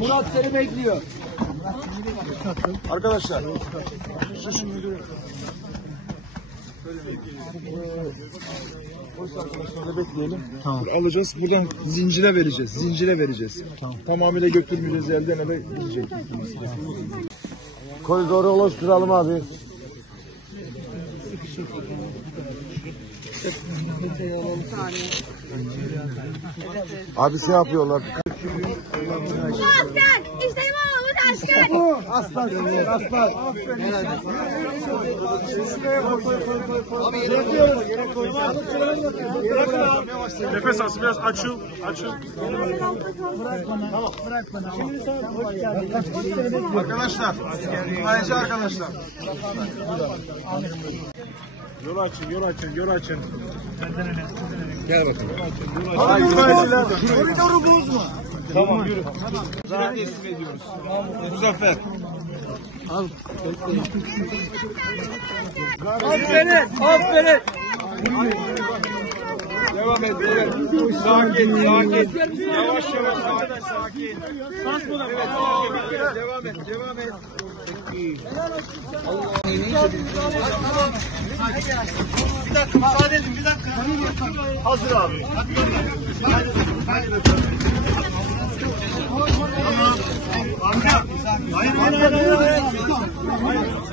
Murat seni bekliyor. Arkadaşlar. Polis arkadaşlarla bekleyelim. Tamam. Alacağız. Buradan zincire vereceğiz. Zincire vereceğiz. Tamam. Tamamıyla götürmeyeceğiz. Elden ele gidecek. Koridoru oluşturalım abi. Abi şey yapıyorlar. Aslan! İşte İmamoğlu asker! Aslan, aslan. Nefes alsın, biraz açıl. Arkadaşlar, itfaiyeci arkadaşlar. Yol açın. Gel bakalım. Hadi itfaiyeciler. Koridoru bozma. Tamam, yürü. Zaten teslim ediyoruz. Muzaffer. Aferin. Devam et, evet. Sakin. Yavaş, sakin. Evet, devam et. Bir dakika, müsaade edin, Hazır abi. Hadi bakalım. Amca. Hayır.